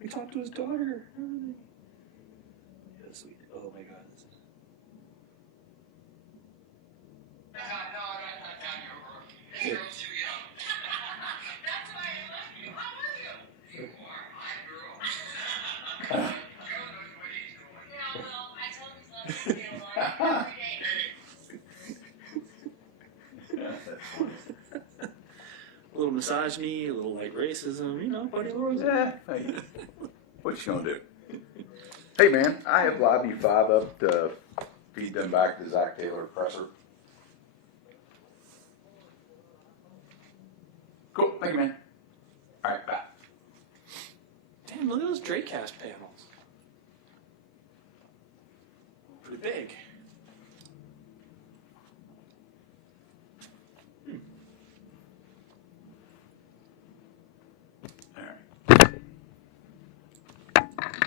He talked to his daughter. Yeah, sweet. Oh my God. This is... This girl's too young. That's why I left you. How are you? You are my girl. Girl knows what he's doing. Yeah, well, I told him to let me stay alive every day. A little misogyny, a little like racism, you know, Buddy Leroy's. Hey, what you gonna do? Hey man, I have Live 5 up to feed them back to Zac Taylor presser. Cool, thank you, man. All right, bye. Damn, look at those Drake-cast panels. Pretty big. All right.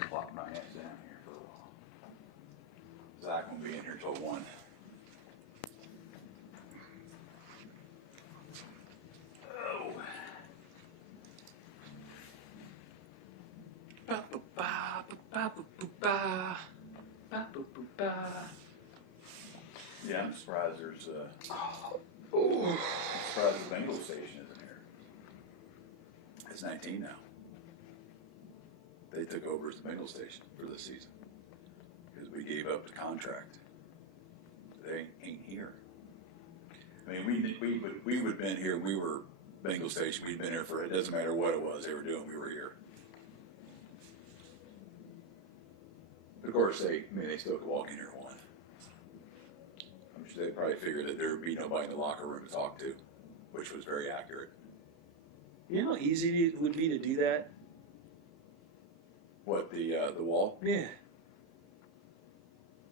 Plop my ass down here for a while. Zach won't be in here till 1. Yeah, I'm surprised there's I'm surprised the Bengals station isn't here. It's 19 now. They took over as the Bengals station for this season because we gave up the contract. They ain't here. I mean, we would have been here. We were Bengals station. We'd been here for, it doesn't matter what it was they were doing. We were here. Of course, they still could walk in here and win. I'm sure they probably figured that there would be nobody in the locker room to talk to, which was very accurate. You know how easy it would be to do that? What, the wall? Yeah.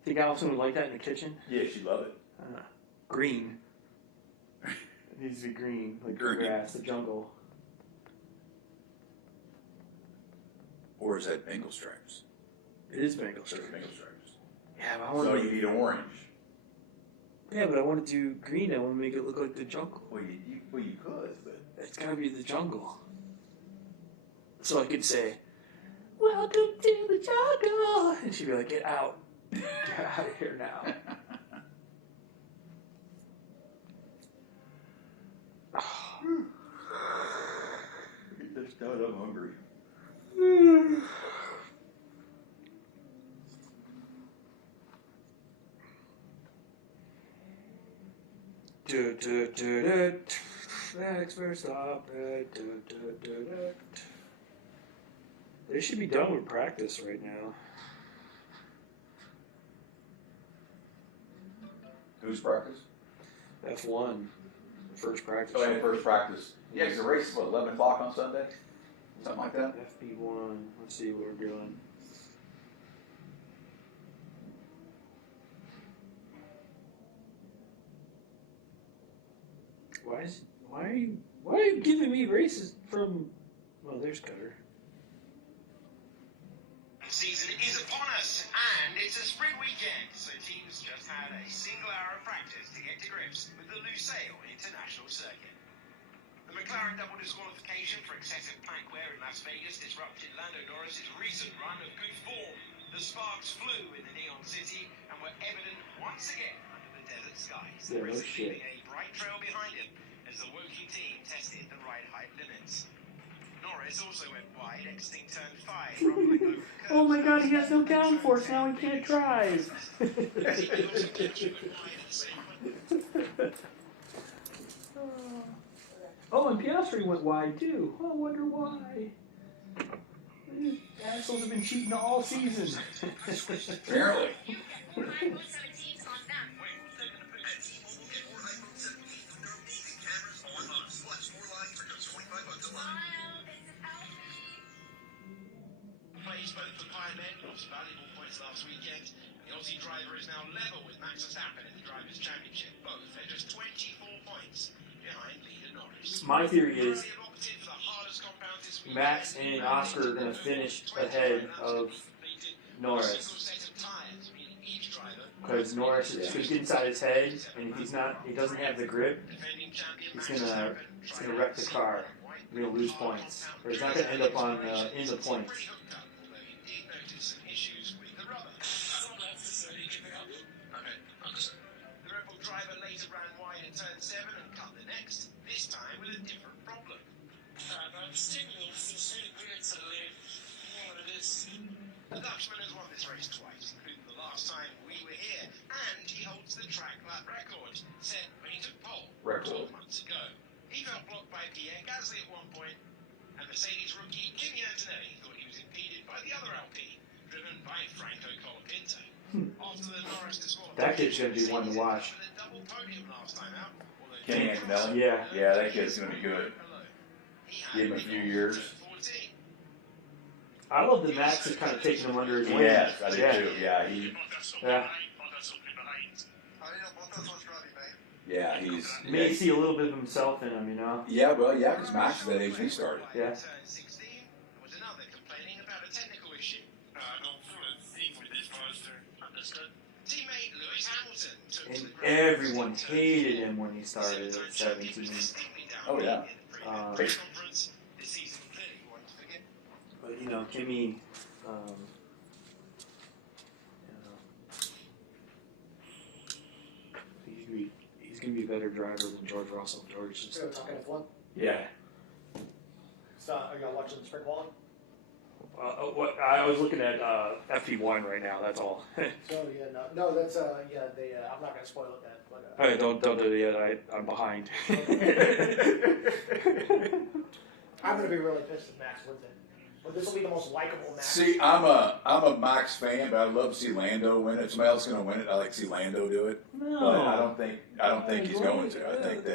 Think Allison would like that in the kitchen? Yeah, she'd love it. Green. It needs to be green, like Green. grass, the jungle. Or is that Bengal stripes? It is Bengal Sure, stripes. Bengal stripes. Yeah, but I want So to. you need orange. Yeah, but I want to do green. I want to make it look like the jungle. Well, you could, but It's gotta be the jungle. So I could say, "Welcome to the jungle," and she'd be like, "Get out, get out of here now." get this done. I'm hungry. Max Verstappen. They should be done with practice right now. Who's practice? F1, first practice. Oh, yeah, first practice. Yeah, because the race is what, 11 o'clock on Sunday? Something like that? FP1. Let's see what we're doing. Why are you giving me races from? Well, there's Cutter. Season is upon us, and it's a sprint weekend, so teams just had a single hour of practice to get to grips with the Lusail International Circuit. The McLaren double disqualification for excessive pack wear in Las Vegas disrupted Lando Norris's recent run of good form. The sparks flew in the Neon City and were evident once again under the desert skies. Yeah, no leaving shit. a bright trail behind him as the Woking team tested the ride height limits. Norris also went wide, exiting turn 5, rumbling over the curves. Oh my God, he has no downforce now. He can't drive. Oh, and Piastri went wide too. I wonder why. These assholes have been cheating all season. Apparently. Plays both the Pioneer lost valuable points last weekend. The Aussie driver is now level with Max Verstappen in the Drivers' Championship. Both are just 24 points behind leader Norris. My theory is Max and Oscar are going to finish ahead of Norris. Because Norris is going to get inside his head, and if he doesn't have the grip, he's going to wreck the car. going to lose points. Or he's not going to end up on in the points. The Red Bull driver later ran wide at turn 7 and cut the next, this time with a different problem. The Dutchman has won this race twice, including the last time we were here, and he holds the track lap record, set when he took pole 12 months ago. He felt blocked by Pierre Gasly at one point, and Mercedes rookie Kimi Antonelli thought he was impeded by the other LP, driven by Franco Colapinto. After the Norris disqualification, That kid's going to be one to watch. with a double podium last time out, although Kenny Antonelli? Yeah. Yeah, that kid's going to be good. Give him a few years. I love that Max is kind of taking him under his wing. Yes, I do too. Yeah, he's. May see a little bit of himself in him, you know? Yeah, well, yeah, because Max is that age he started. Yeah. Turn 16 was another complaining about a technical issue. Teammate Lewis Hamilton took to And the ground. everyone hated him when he started at 17. Oh, yeah. Conference this season clearly won't forget. But, you know, Kimmy, he's going to be a better driver than George Russell. George just, So talking F1. yeah. So are y'all watching the spring qualifying? What I was looking at FP1 right now. That's all. So yeah, no, that's yeah. They I'm not gonna spoil it then, but Hey, don't do it yet. I'm behind. I'm gonna be really pissed if Max wins it. But this will be the most likable Max. See, I'm a Max fan, but I'd love to see Lando win it. If somebody else is going to win it, I'd like to see Lando do it. No. But I don't think he's going to. I think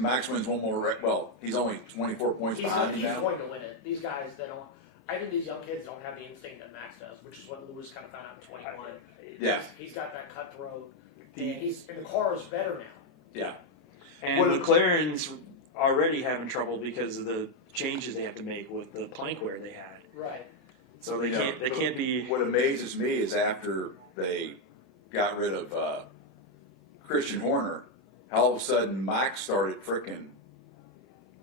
Max wins one more. Well, he's only 24 points behind He's him now. going to win it. These guys, they don't. I think these young kids don't have the instinct that Max does, which is what Lewis kind of found out in 21. Yeah, He's got that cutthroat, and the car is better now. yeah. And McLaren's already having trouble because of the changes they have to make with the plank wear they had. Right. So they You know, can't. They can't be. What amazes me is after they got rid of Christian Horner, all of a sudden Max started freaking.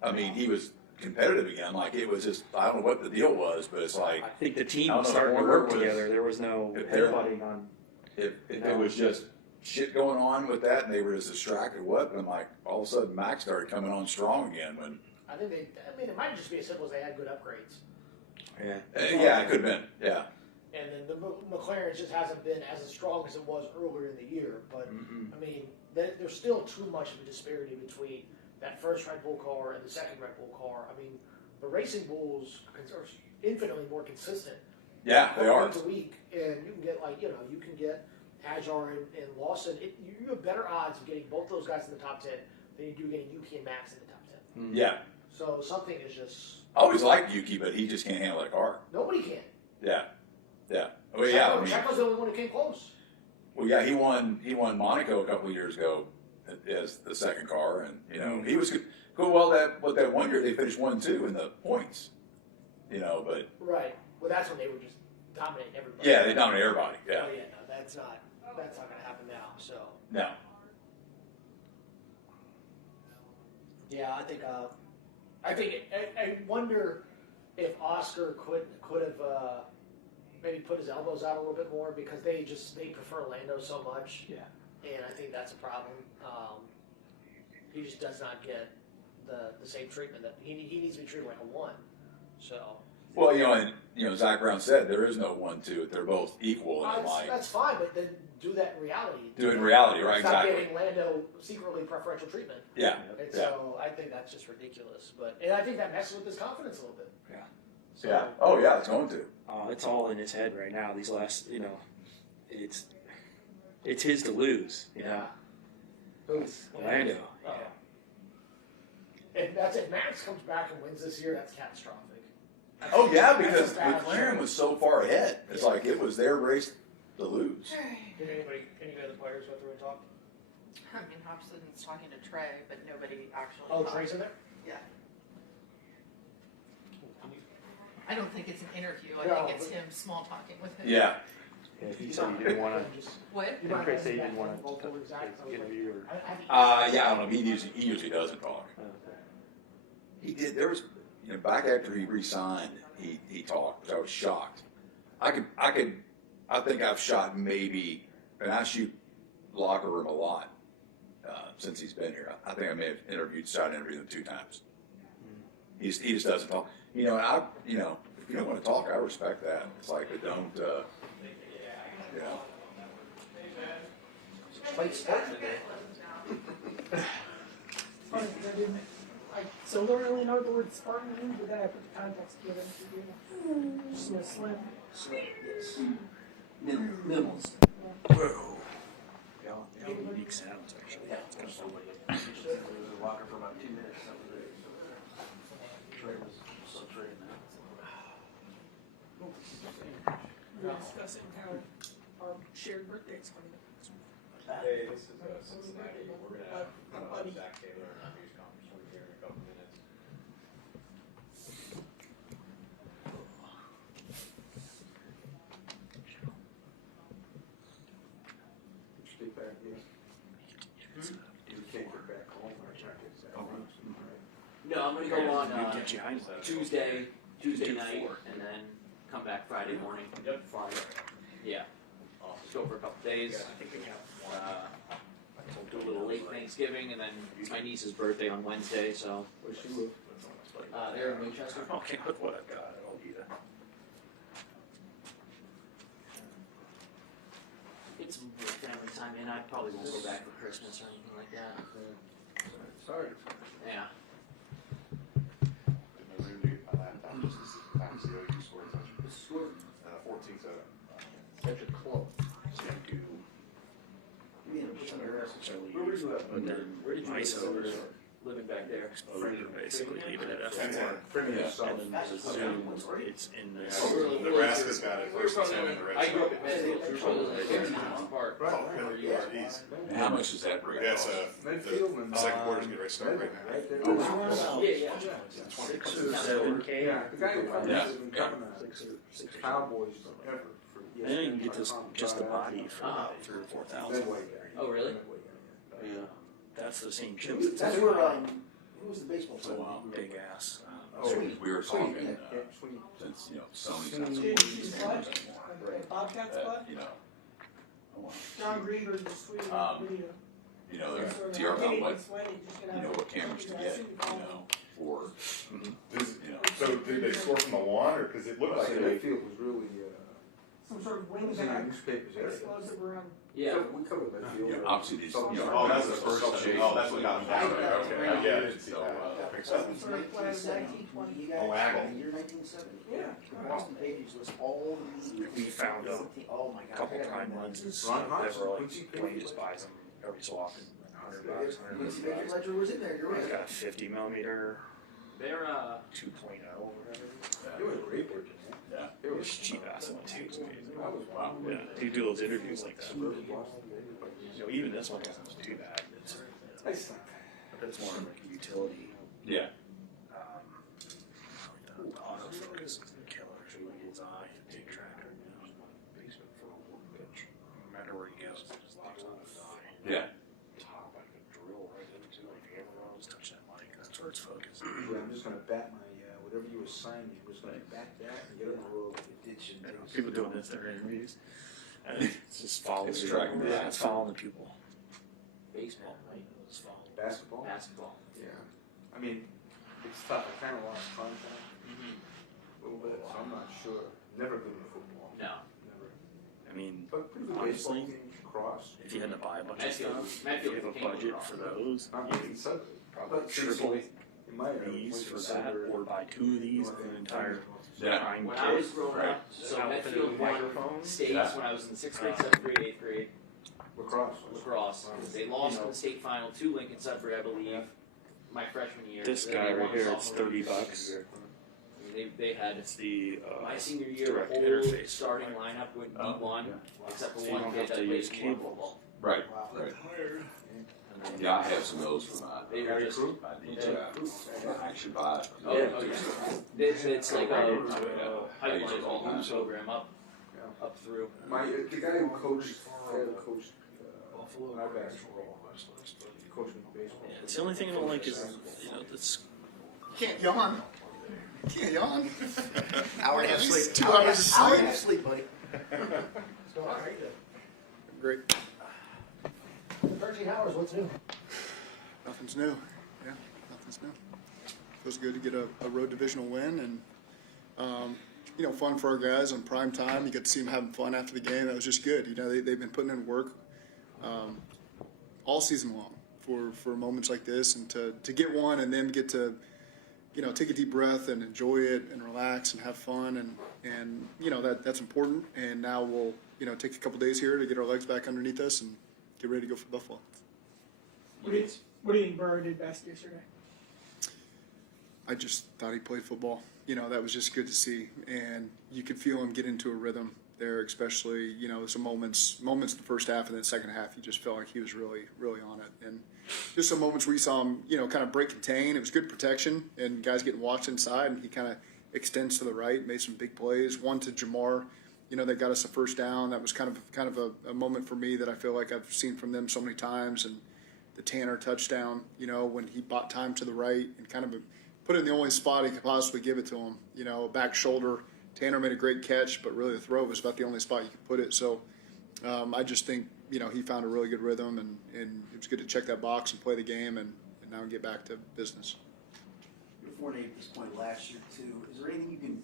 I mean, he was competitive again. Like it was just, I don't know what the deal was, but it's like I think the team I don't was know, starting to Horner work was- together. There was no if they're- headbutting on. if No. it was just shit going on with that and they were just distracted, what? And like all of a sudden Max started coming on strong again. When I think it might just be as simple as they had good upgrades. Yeah. yeah, it could have been. Yeah, And then the McLaren just hasn't been as strong as it was earlier in the year. But, I mean, there's still too much of a disparity between that first Red Bull car and the second Red Bull car. I mean, the Racing Bulls are infinitely more consistent. yeah, they are. Week to week. And you can get, you can get Hajar and Lawson. You have better odds of getting both those guys in the top 10 than you do getting Yuki and Max in the top 10. Yeah, So something is just, I always liked Yuki, but he just can't handle that car. nobody can. Yeah, yeah. Well, yeah. I mean, Checo's the only one who came close. well, yeah. He won Monaco a couple of years ago as the second car, and he was good. Well, that 1 year they finished 1-2 in the points. But Right. Well, that's when they were just dominating everybody. yeah, they dominated everybody. Yeah, Oh yeah, no, that's not going to happen now. So no. yeah, I wonder if Oscar could have maybe put his elbows out a little bit more because they prefer Lando so much. Yeah. And I think that's a problem. He just does not get the same treatment that he needs to be treated like a 1. So. Well, Zach Brown said there is no 1-2. They're both equal. And That's fine, but then do that in reality. do it in reality, right? Stop Exactly. giving Lando secretly preferential treatment. Yeah, And yeah, so I think that's just ridiculous. And I think that messes with his confidence a little bit. Yeah. So, yeah. Oh, yeah, it's going to. It's all in his head right now. These last, it's his to lose. Yeah. Lando. Oh. If Max comes back and wins this year, that's catastrophic. Oh, yeah, That's because a bad McLaren show. was so far ahead. It's like it was their race to lose. Did any other players go through and talk? I mean, Hobson's talking to Trey, but nobody actually. Oh, talked. Trey's in there? Yeah. I don't think it's an interview. I No, think it's but- him small talking with him. Yeah. Yeah, he said he didn't want to. What? You might Chris have said he back didn't want vocal to exact. I was like, interview or. I Yeah, I don't know. He usually doesn't talk. Okay. He did. There was, back after he re-signed, he talked. I was shocked. I think I've shot maybe, and I shoot locker room a lot since he's been here. I think I may have shot an interview him 2 times. He just doesn't talk. If you don't want to talk, I respect that. It's like, but don't, Played Spartan today. Funny, I didn't. I so don't really know what the word Spartan means, but then I put the context together. Just slim. Yes. Minimalist. Whoa. Yeah, unique sounds actually. Yeah, it's kind of somebody. Usually we were walking for about 2 minutes. Trey was still trading that. We were discussing how our shared birthdays coming up. Hey, this is Cincinnati. We're going to have Zac Taylor in our news conference room here in a couple minutes. Stay back here. You can't get back home. I can't get back home. No, I'm gonna go on Get you high though. Tuesday Do night, 4. and then come back Friday morning. Yep. Fly. Yeah. Just go for a couple days. I think we have one. Do a little late Thanksgiving, and then it's my niece's birthday on Wednesday, so Where's she live? they're in Winchester. Okay, with what I've got, I'll do that. It's family time, and I probably won't go back for Christmas or anything like that. Sorry. Yeah. Didn't know we were doing my laptop. This is time to you scored touch. This is what 14-7. such a club. So I do Where were you at? Where did you ISO living back there? exposure, basically leave it at F4. Premier Yeah. South. And then assume it's in this. Nebraska's got it first and 10 in the red I grew up zone. in Medfield, so we're probably like 15 miles apart. Oh, Where you are. geez. And how much does that bring? Yeah, it's Midfield and the second quarter's getting ready to start right now. Right there. Oh, wow. Yeah. 6 or 7K. Yeah, the guy who comes Yeah. has been coming out. Cowboys ever. For I think you can get this just the body for about 3,000 or 4,000. Oh, really? Yeah, that's the same chip. That's where, who was the baseball So player? big ass. We were talking, Sweet. since, Sony's not Did supporting you these spot? games anymore. Like Bobcats spot? Oh, wow. John Greenberg was tweeting Um, video. They're Sort of, TR about "Hey, what, it's sweaty, just get out of what it." cameras to I get, assume you follow for, So did they score from the lawn, or because it looked like The it? Mayfield was really, some sort of it was in the wingback newspapers area. explosive around. Yeah. We covered Mayfield. obviously these, Oh, that's the first. Oh, that's what got them down there. Okay, I get it. So, Makes Some sense. sort of play of 1920. You guys, Oh, Waggle. the year 1970. Yeah. The Boston Pages list all the. We found a Oh my God. couple prime lenses Ron that Hodgson, were like, Quincy Blaine Page. just buys them every so often. $100, Quincy $150. Major Ledger was in there, you're I've right. got a 50 millimeter They're 2.0 or whatever. They were great working, yeah. They It were was cheap ass one too. It's amazing. That was Wow. Yeah, they do those interviews like that. Boston. Even this one wasn't too bad. It's more like a utility. Yeah. The autofocus is the killer. If you look at his eye, take tracker. Basement for a work pitch. No matter where he goes, it just locks on his eye. Yeah. Top, I could drill right into it. If you ever always touch that mic, that's where it's focused. Yeah, I'm just gonna bat my, whatever you assigned me, I'm just gonna bat that and get it in the road. People doing this, their interviews. And it's just following It's the tracking yeah, that. it's following the pupil. Baseball, right? It was fall. Basketball? Basketball. Yeah. I mean, it's tough. I kinda lost contact a little bit, so I'm not sure. Never been to football. No. Never. I mean, But pretty good honestly, baseball team, cross. if you had to buy a bunch of Medfield- stuff, if Medfield you have a became budget a for those, Not you making could subject. probably triple In my area, these went for to that, Denver, or buy 2 of these for an entire Yeah. prime When I was kit. growing Right. up, so Outfitted Medfield with won microphones. states Yeah. when I was in 6th grade, 7th grade, 8th grade. lacrosse. Lacrosse. They lost in the state final to Lincoln Sudbury, I believe, my freshman year. This Then guy they right won here, it's sophomore year. $30. They had It's the my senior year, direct the whole interface. starting lineup went D1, except for So you one don't kid have that to played use D1 cable. football. Right, right. Yeah, I have some of those for my, They were just, my DJ. I actually buy it. oh, yeah. It's like a pipeline program up through. The guy who coached our basketball, coached me baseball. Yeah, it's the only thing I don't like is, it's Can't yawn. Can't yawn. Hour and a half At least sleep. 2 hours of Hour and a sleep. half sleep, buddy. So, all right. Great. Percy Howard, what's new? Nothing's new. Yeah, nothing's new. Feels good to get a road divisional win and, fun for our guys on prime time. You get to see them having fun after the game. That was just good. They've been putting in work all season long for moments like this, and to get one and then get to, take a deep breath and enjoy it and relax and have fun and that's important. And now we'll, take a couple days here to get our legs back underneath us and get ready to go for Buffalo. What do you think Burrow did best yesterday? I just thought he played football. That was just good to see. And you could feel him get into a rhythm there, especially, some moments in the first half and then second half, you just felt like he was really, really on it. And just some moments where you saw him, kind of break contain. It was good protection and guys getting watched inside, and he kind of extends to the right, made some big plays. One to Jamar, that got us a first down. That was kind of a moment for me that I feel like I've seen from them so many times. And the Tanner touchdown, when he bought time to the right and kind of put it in the only spot he could possibly give it to him, back shoulder. Tanner made a great catch, but really the throw was about the only spot you could put it. So I just think, he found a really good rhythm, and it was good to check that box and play the game and now get back to business. You're 4-8 at this point last year, too. Is there anything you can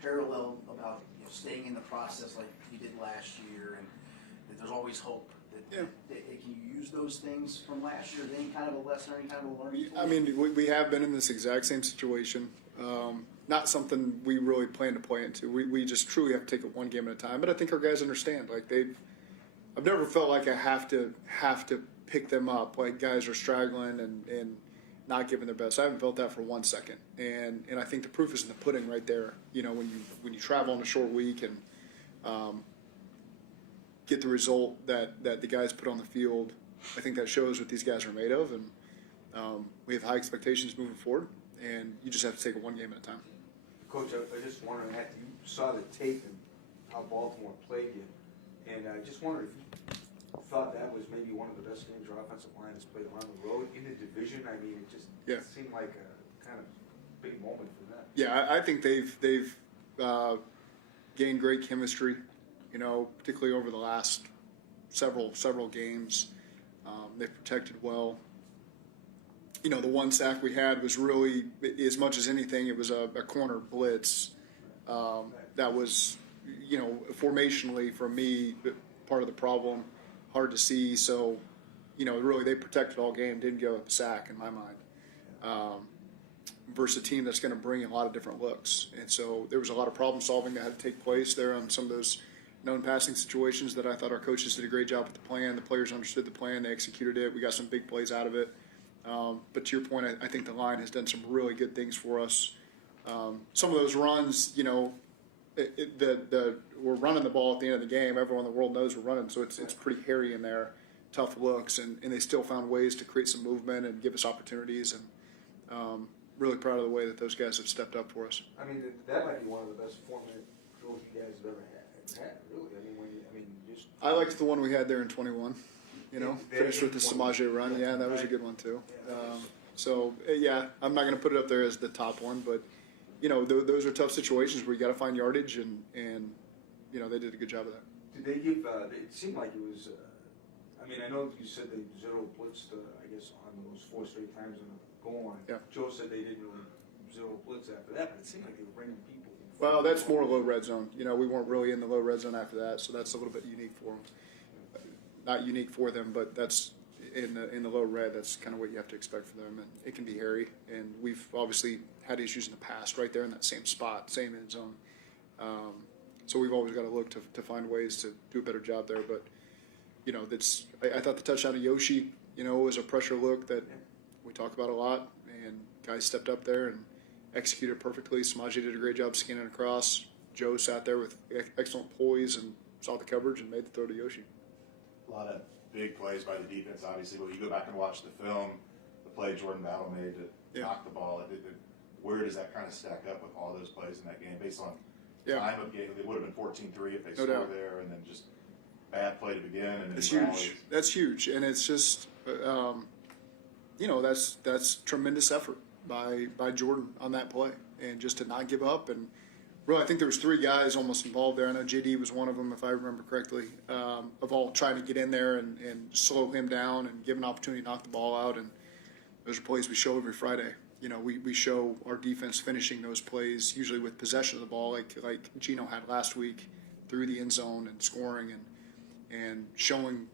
parallel about staying in the process like you did last year, and that there's always hope? Can you use those things from last year as any kind of a lesson or any kind of a learning tool? I mean, we have been in this exact same situation. Not something we really plan to play into. We just truly have to take it one game at a time. But I think our guys understand. Like I've never felt like I have to pick them up. Like guys are straggling and not giving their best. I haven't felt that for 1 second. And I think the proof is in the pudding right there. When you travel on a short week and get the result that the guys put on the field, I think that shows what these guys are made of. And we have high expectations moving forward. And you just have to take it one game at a time. Coach, I just wondering, after you saw the tape and how Baltimore played you, and I just wondered if you thought that was maybe one of the best games your offensive line has played around the road in the division. I mean, it just seemed like a kind of big moment for them. Yeah, I think they've gained great chemistry, particularly over the last several games. They've protected well. The one sack we had was really, as much as anything, it was a corner blitz. That was, formationally for me, part of the problem, hard to see. So, really they protected all game, didn't give up a sack in my mind. Versus a team that's going to bring a lot of different looks. And so there was a lot of problem solving that had to take place there on some of those known passing situations that I thought our coaches did a great job with the plan. The players understood the plan. They executed it. We got some big plays out of it. But to your point, I think the line has done some really good things for us. Some of those runs, we're running the ball at the end of the game. Everyone in the world knows we're running, so it's pretty hairy in there, tough looks, and they still found ways to create some movement and give us opportunities. And really proud of the way that those guys have stepped up for us. I mean, that might be one of the best 4-minute drills you guys have ever had. Really, I liked the one we had there in 21. Finished with the Samaje run. Yeah, that was a good one too. I'm not going to put it up there as the top one, but those are tough situations where you got to find yardage, and they did a good job of that. Did they give? It seemed like it was. I know you said they zero blitzed. I guess on those 4 straight times on the goal line. Yeah. Joe said they didn't really zero blitz after that, but it seemed like they were bringing people. Well, that's more low red zone. We weren't really in the low red zone after that, so that's a little bit unique for them. Not unique for them, but that's in the low red. That's kind of what you have to expect for them, and it can be hairy. And we've obviously had issues in the past, right there in that same spot, same end zone. So we've always got to look to find ways to do a better job there. But I thought the touchdown to Yoshi, was a pressure look that we talk about a lot, and guys stepped up there and executed perfectly. Samaje did a great job scanning across. Joe sat there with excellent poise and saw the coverage and made the throw to Yoshi. A lot of big plays by the defense, obviously. But you go back and watch the film, the play Jordan Battle made to knock the ball. Where does that kind of stack up with all those plays in that game? Based on time of game, it would have been 14-3 if they scored there, and then just bad play to begin. And it's huge. That's huge, and it's just that's tremendous effort. by Jordan on that play, and just to not give up. And really, I think there was 3 guys almost involved there. I know JD was one of them, if I remember correctly, of all trying to get in there and slow him down and give him an opportunity to knock the ball out. And those are plays we show every Friday. You know, we show our defense finishing those plays, usually with possession of the ball, like Gino had last week, through the end zone and scoring and showing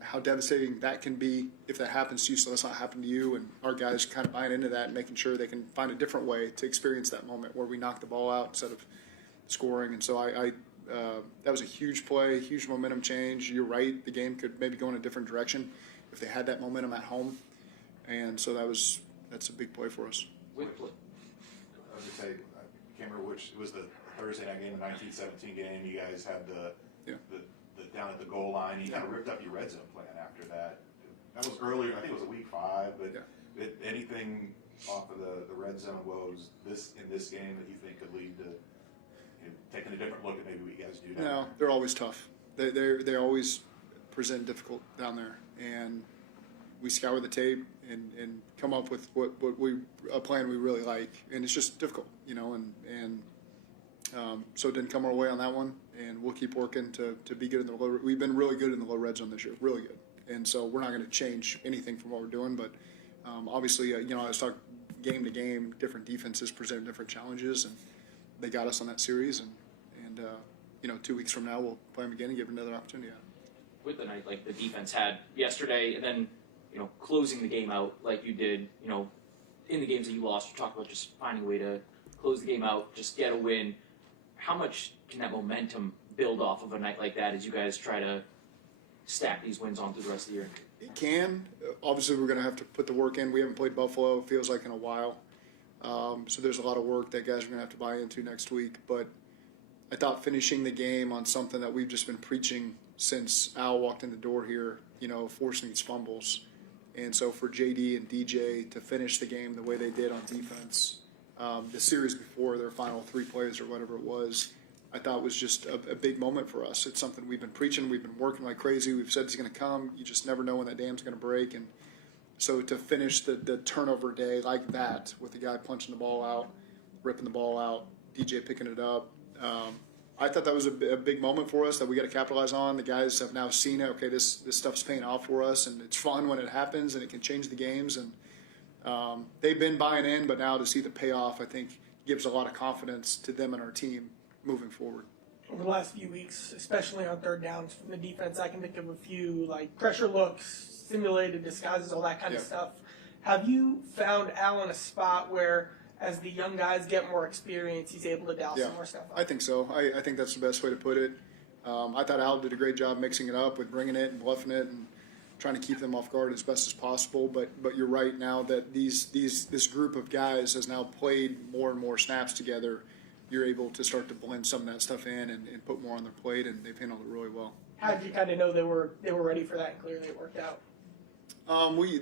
how devastating that can be if that happens to you, so let's not happen to you. And our guys kind of buying into that and making sure they can find a different way to experience that moment where we knock the ball out instead of scoring. And so that was a huge play, huge momentum change. You're right, the game could maybe go in a different direction if they had that momentum at home. And so that's a big play for us. I was going to say, I can't remember which, it was the Thursday night game, the 1917 game. You guys had the down at the goal line. You kind of ripped up your red zone plan after that. That was earlier, I think it was a week 5, but anything off of the red zone woes in this game that you think could lead to taking a different look at maybe what you guys do now? No, they're always tough. They always present difficult down there. And we scour the tape and come up with a plan we really like, and it's just difficult, you know. So it didn't come our way on that one, and we'll keep working to be good in the low. We've been really good in the low red zone this year, really good, and so we're not going to change anything from what we're doing. But obviously, you know, I was talking game to game, different defenses present different challenges, and they got us on that series, and you know, 2 weeks from now we'll play them again and give them another opportunity. With the night like the defense had yesterday, and then, you know, closing the game out like you did, you know, in the games that you lost, you talked about just finding a way to close the game out, just get a win. How much can that momentum build off of a night like that as you guys try to stack these wins on through the rest of the year? It can. Obviously, we're going to have to put the work in. We haven't played Buffalo, it feels like, in a while. So there's a lot of work that guys are going to have to buy into next week. But I thought finishing the game on something that we've just been preaching since Al walked in the door here, you know, forcing these fumbles. And so for JD and DJ to finish the game the way they did on defense, the series before their final 3 plays or whatever it was, I thought was just a big moment for us. It's something we've been preaching. We've been working like crazy. We've said it's going to come. You just never know when that dam's going to break. And so to finish the turnover day like that, with the guy punching the ball out, ripping the ball out, DJ picking it up, I thought that was a big moment for us that we got to capitalize on. The guys have now seen it. Okay, this stuff's paying off for us, and it's fun when it happens, and it can change the games. And they've been buying in, but now to see the payoff, I think, gives a lot of confidence to them and our team moving forward. Over the last few weeks, especially on third downs from the defense, I can think of a few, like pressure looks, simulated disguises, all that kind of stuff. Have you found Al in a spot where, as the young guys get more experience, he's able to dial some more stuff up? I think so. I think that's the best way to put it. I thought Al did a great job mixing it up with bringing it and bluffing it and trying to keep them off guard as best as possible. But you're right, now that this group of guys has now played more and more snaps together, you're able to start to blend some of that stuff in and put more on their plate, and they've handled it really well. How did you kind of know they were ready for that and clearly it worked out?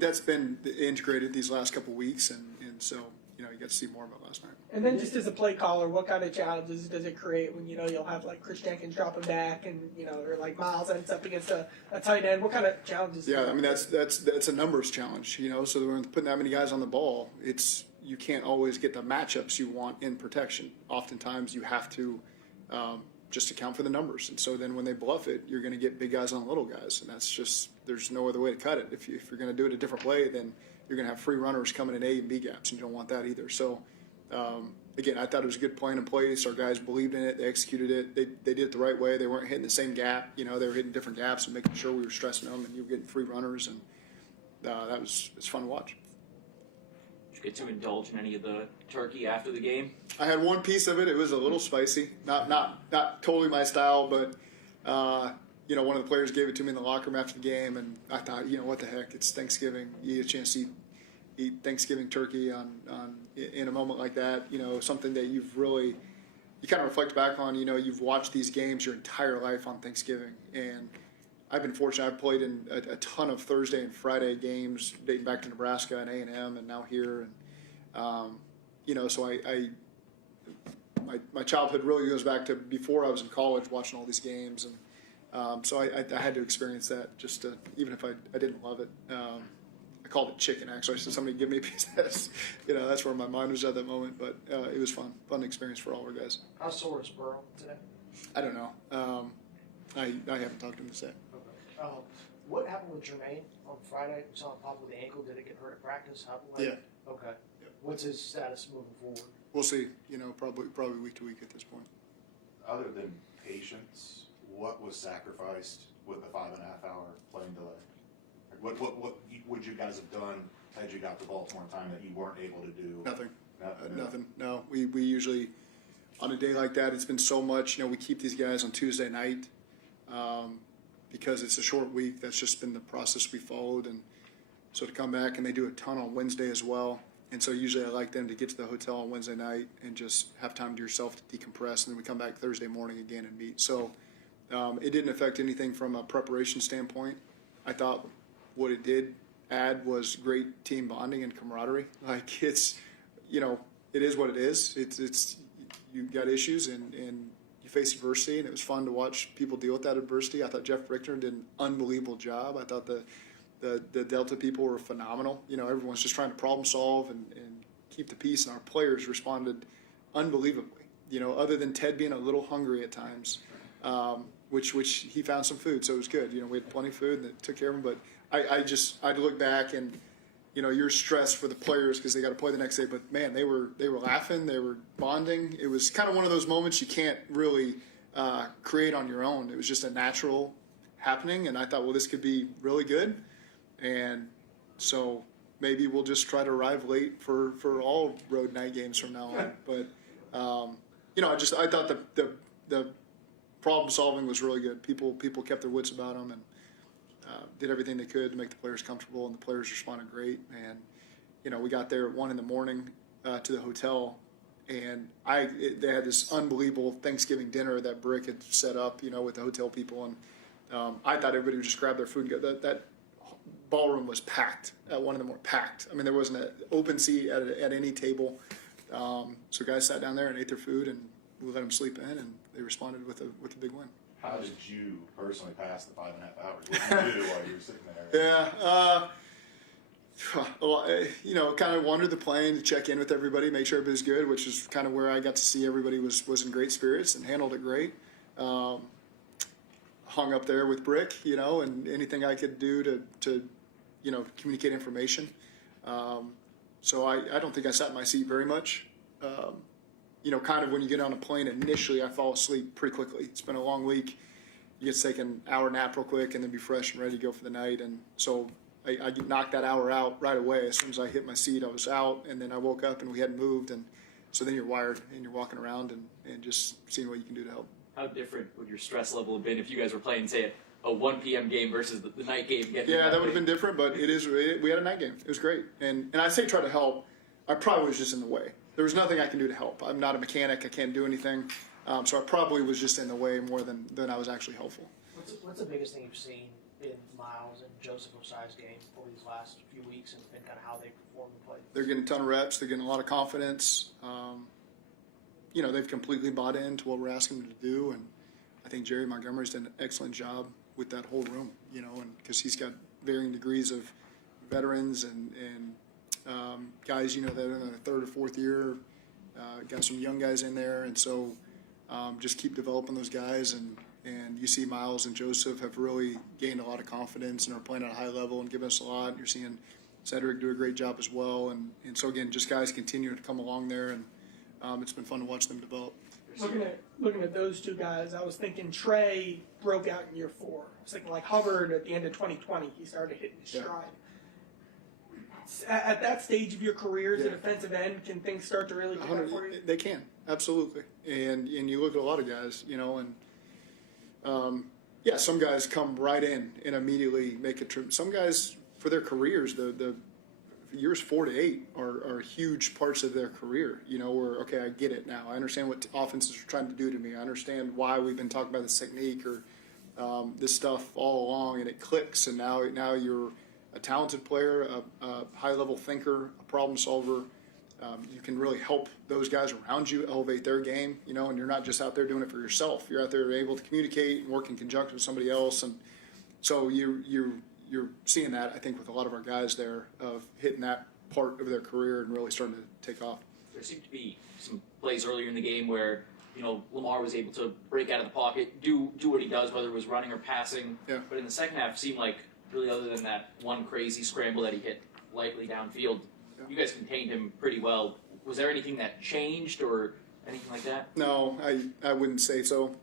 That's been integrated these last couple of weeks, and so, you know, you got to see more about last night. And then just as a play caller, what kind of challenges does it create when, you know, you'll have like Chris Jenkins dropping back and, you know, or like Miles ends up against a tight end? What kind of challenges? Yeah, I mean, that's a numbers challenge, you know, so when putting that many guys on the ball, you can't always get the matchups you want in protection. Oftentimes you have to just account for the numbers. And so then when they bluff it, you're going to get big guys on little guys. And that's just, there's no other way to cut it. If you're going to do it a different way, then you're going to have free runners coming in A and B gaps, and you don't want that either. So, again, I thought it was a good plan in place. Our guys believed in it. They executed it. They did it the right way. They weren't hitting the same gap. You know, they were hitting different gaps and making sure we were stressing them, and you were getting free runners. And it's fun to watch. Did you get to indulge in any of the turkey after the game? I had one piece of it. It was a little spicy. Not totally my style, but you know, one of the players gave it to me in the locker room after the game, and I thought, you know, what the heck? It's Thanksgiving. You get a chance to eat Thanksgiving turkey in a moment like that. You know, something that you kind of reflect back on. You know, you've watched these games your entire life on Thanksgiving, and I've been fortunate. I've played in a ton of Thursday and Friday games dating back to Nebraska and A&M, and now here, and you know, so my childhood really goes back to before I was in college, watching all these games, and so I had to experience that. Just even if I didn't love it, I called it chicken, actually. I said, somebody give me a piece of this. That's where my mind was at that moment. But it was fun experience for all our guys. How sore is Burrow today? I don't know. I haven't talked to him today. Okay. What happened with Jermaine on Friday? We saw him pop with the ankle. Did it get hurt at practice? Yeah. Okay. Yep. What's his status moving forward? We'll see. Probably week to week at this point. Other than patience, what was sacrificed with the 5.5 hour plane delay? Like what would you guys have done had you got to Baltimore in time that you weren't able to do? Nothing. Nothing. Nothing. No. We usually, on a day like that, it's been so much. We keep these guys on Tuesday night because it's a short week. That's just been the process we followed. And so to come back, and they do a ton on Wednesday as well. And so usually I like them to get to the hotel on Wednesday night and just have time to yourself to decompress. And then we come back Thursday morning again and meet. So it didn't affect anything from a preparation standpoint. I thought what it did add was great team bonding and camaraderie. Like it's, it is what it is. It's you've got issues and you face adversity, and it was fun to watch people deal with that adversity. I thought Jeff Richter did an unbelievable job. I thought the Delta people were phenomenal. Everyone's just trying to problem solve and keep the peace, and our players responded unbelievably. Other than Ted being a little hungry at times, which he found some food, so it was good. We had plenty of food and it took care of him. But I'd look back and you're stressed for the players because they got to play the next day. But man, they were laughing, they were bonding. It was kind of one of those moments you can't really create on your own. It was just a natural happening, and I thought, well, this could be really good. And so maybe we'll just try to arrive late for all road night games from now on. But I thought the problem solving was really good. People kept their wits about them and did everything they could to make the players comfortable, and the players responded great. And we got there at 1 a.m. To the hotel, and they had this unbelievable Thanksgiving dinner that Brick had set up, with the hotel people, and I thought everybody would just grab their food and go. That ballroom was packed at 1 a.m. Packed. I mean, there wasn't an open seat at any table. So guys sat down there and ate their food, and we let them sleep in, and they responded with a big win. How did you personally pass the 5.5 hours? What did you do while you were sitting there? Well, kind of wandered the plane to check in with everybody, make sure everybody's good, which is kind of where I got to see everybody was in great spirits and handled it great. Hung up there with Brick, and anything I could do to communicate information. So I don't think I sat in my seat very much. Kind of when you get on a plane initially, I fall asleep pretty quickly. It's been a long week. You get to take an hour nap real quick and then be fresh and ready to go for the night. And so I knocked that hour out right away. As soon as I hit my seat, I was out, and then I woke up and we hadn't moved. And so then you're wired and you're walking around and just seeing what you can do to help. How different would your stress level have been if you guys were playing, say, a 1 p.m. game versus the night game? Yeah, that would have been different, but we had a night game. It was great. And I say try to help. I probably was just in the way. There was nothing I can do to help. I'm not a mechanic. I can't do anything. So I probably was just in the way more than I was actually helpful. What's the biggest thing you've seen in Miles and Joseph Osai's game over these last few weeks and kind of how they perform and play? They're getting a ton of reps. They're getting a lot of confidence. They've completely bought into what we're asking them to do. And I think Jerry Montgomery's done an excellent job with that whole room, and because he's got varying degrees of veterans and guys, that are in their third or fourth year, got some young guys in there, and so just keep developing those guys, and you see Miles and Joseph have really gained a lot of confidence and are playing at a high level and giving us a lot. You're seeing Cedric do a great job as well, and so again, just guys continue to come along there, and it's been fun to watch them develop. Looking at those two guys, I was thinking Trey broke out in year 4. I was thinking like Hubbard at the end of 2020, he started hitting his stride. At that stage of your career as a defensive end, can things start to really pick up for you? They can, absolutely. And you look at a lot of guys, and some guys come right in and immediately make a trip. Some guys, for their careers, the years 4 to 8 are huge parts of their career, where, okay, I get it now. I understand what offenses are trying to do to me. I understand why we've been talking about this technique or this stuff all along, and it clicks, and now you're a talented player, a high-level thinker, a problem solver. You can really help those guys around you elevate their game, and you're not just out there doing it for yourself. You're out there able to communicate and work in conjunction with somebody else, and so you you're seeing that, I think, with a lot of our guys there of hitting that part of their career and really starting to take off. There seemed to be some plays earlier in the game where, Lamar was able to break out of the pocket, do what he does, whether it was running or passing. Yeah. But in the second half, it seemed like, really other than that one crazy scramble that he hit lightly downfield, you guys contained him pretty well. Was there anything that changed or anything like that? No, I wouldn't say so.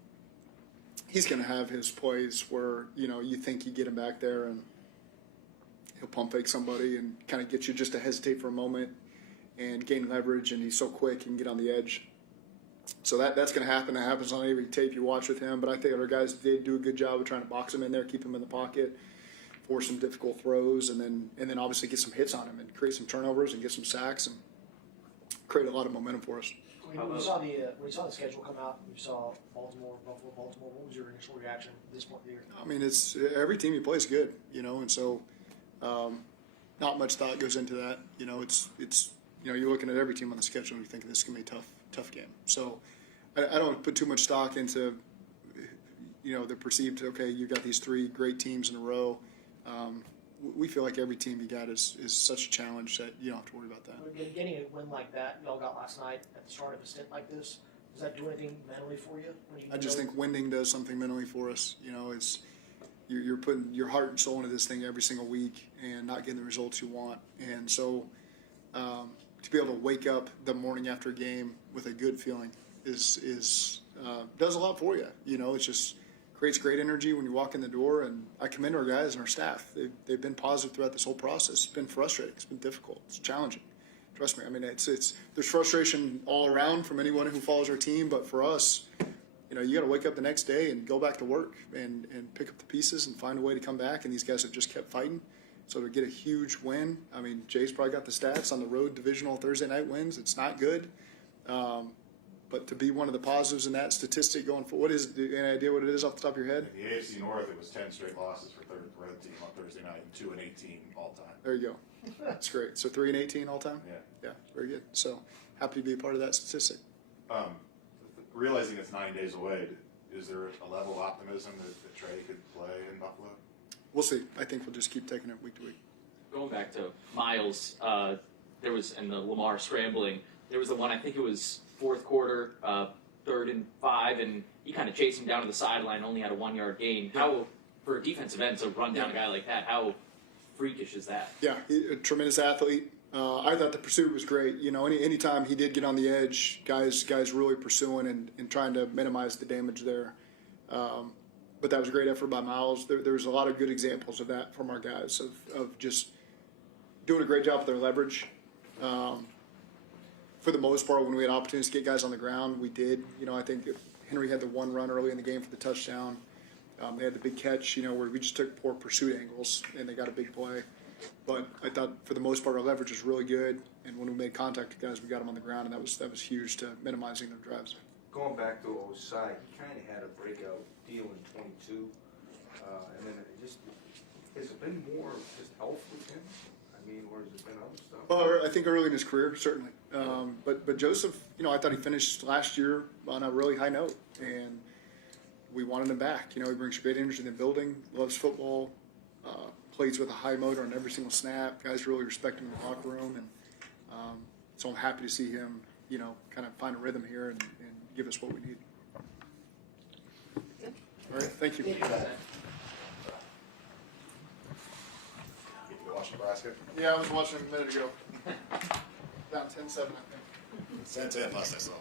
He's going to have his plays where, you think you get him back there and he'll pump fake somebody and kind of get you just to hesitate for a moment and gain leverage, and he's so quick he can get on the edge. So that's going to happen. That happens on every tape you watch with him. But I think our guys did do a good job of trying to box him in there, keep him in the pocket, force some difficult throws, and then obviously get some hits on him and create some turnovers and get some sacks and create a lot of momentum for us. When you saw the schedule come out, you saw Baltimore, Buffalo, Baltimore. What was your initial reaction at this point of the year? I mean, it's every team you play is good, and so not much thought goes into that. It's you're looking at every team on the schedule and you think this is gonna be a tough game. So I don't put too much stock into the perceived. Okay, you got these 3 great teams in a row. We feel like every team you got is such a challenge that you don't have to worry about that. Getting a win like that y'all got last night at the start of a stint like this, does that do anything mentally for you? I just think winning does something mentally for us. It's you're putting your heart and soul into this thing every single week and not getting the results you want. And so to be able to wake up the morning after a game with a good feeling is does a lot for you. It's just creates great energy when you walk in the door. And I commend our guys and our staff. They've been positive throughout this whole process. It's been frustrating. It's been difficult. It's challenging. Trust me. I mean, there's frustration all around from anyone who follows our team. But for us, you got to wake up the next day and go back to work and pick up the pieces and find a way to come back. And these guys have just kept fighting. So to get a huge win, I mean, Jay's probably got the stats on the road divisional Thursday night wins. It's not good. But to be one of the positives in that statistic going forward, any idea what it is off the top of your head? In the AFC North, it was 10 straight losses for third red team on Thursday night and 2-18 all time. There you go. That's great. So 3-18 all time? Yeah. Yeah, very good. So happy to be a part of that statistic. Realizing it's 9 days away, is there a level of optimism that Trey could play in Buffalo? We'll see. I think we'll just keep taking it week to week. Going back to Miles, there was, and the Lamar scrambling, there was the one, I think it was fourth quarter, 3rd and 5, and he kind of chased him down to the sideline, only had a 1-yard gain. How, for a defensive end to run down a guy like that, how freakish is that? Yeah, a tremendous athlete. I thought the pursuit was great. Anytime he did get on the edge, guys really pursuing and trying to minimize the damage there. But that was a great effort by Miles. There was a lot of good examples of that from our guys of just doing a great job with their leverage. For the most part, when we had opportunities to get guys on the ground, we did. I think Henry had the one run early in the game for the touchdown. They had the big catch, where we just took poor pursuit angles and they got a big play. But I thought for the most part our leverage was really good, and when we made contact with guys, we got them on the ground, and that was huge to minimizing their drives. Going back to Osai, he kind of had a breakout deal in 22, and then has it been more just health with him? I mean, or has it been other stuff? Well, I think early in his career, certainly. But Joseph, I thought he finished last year on a really high note, and we wanted him back. He brings great energy in the building, loves football, plays with a high motor on every single snap. Guys really respect him in the locker room, and so I'm happy to see him, kind of find a rhythm here and give us what we need. All right, thank you. Get to watch Nebraska? Yeah, I was watching a minute ago. Down 10-7, I think. 10-10 last I saw.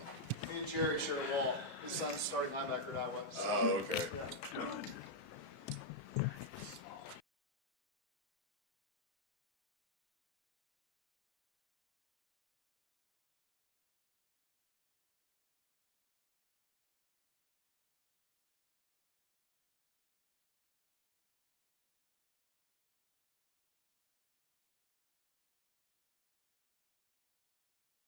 Me and Jerry share a wall. His son's starting linebacker at Iowa. Oh, okay. Yeah.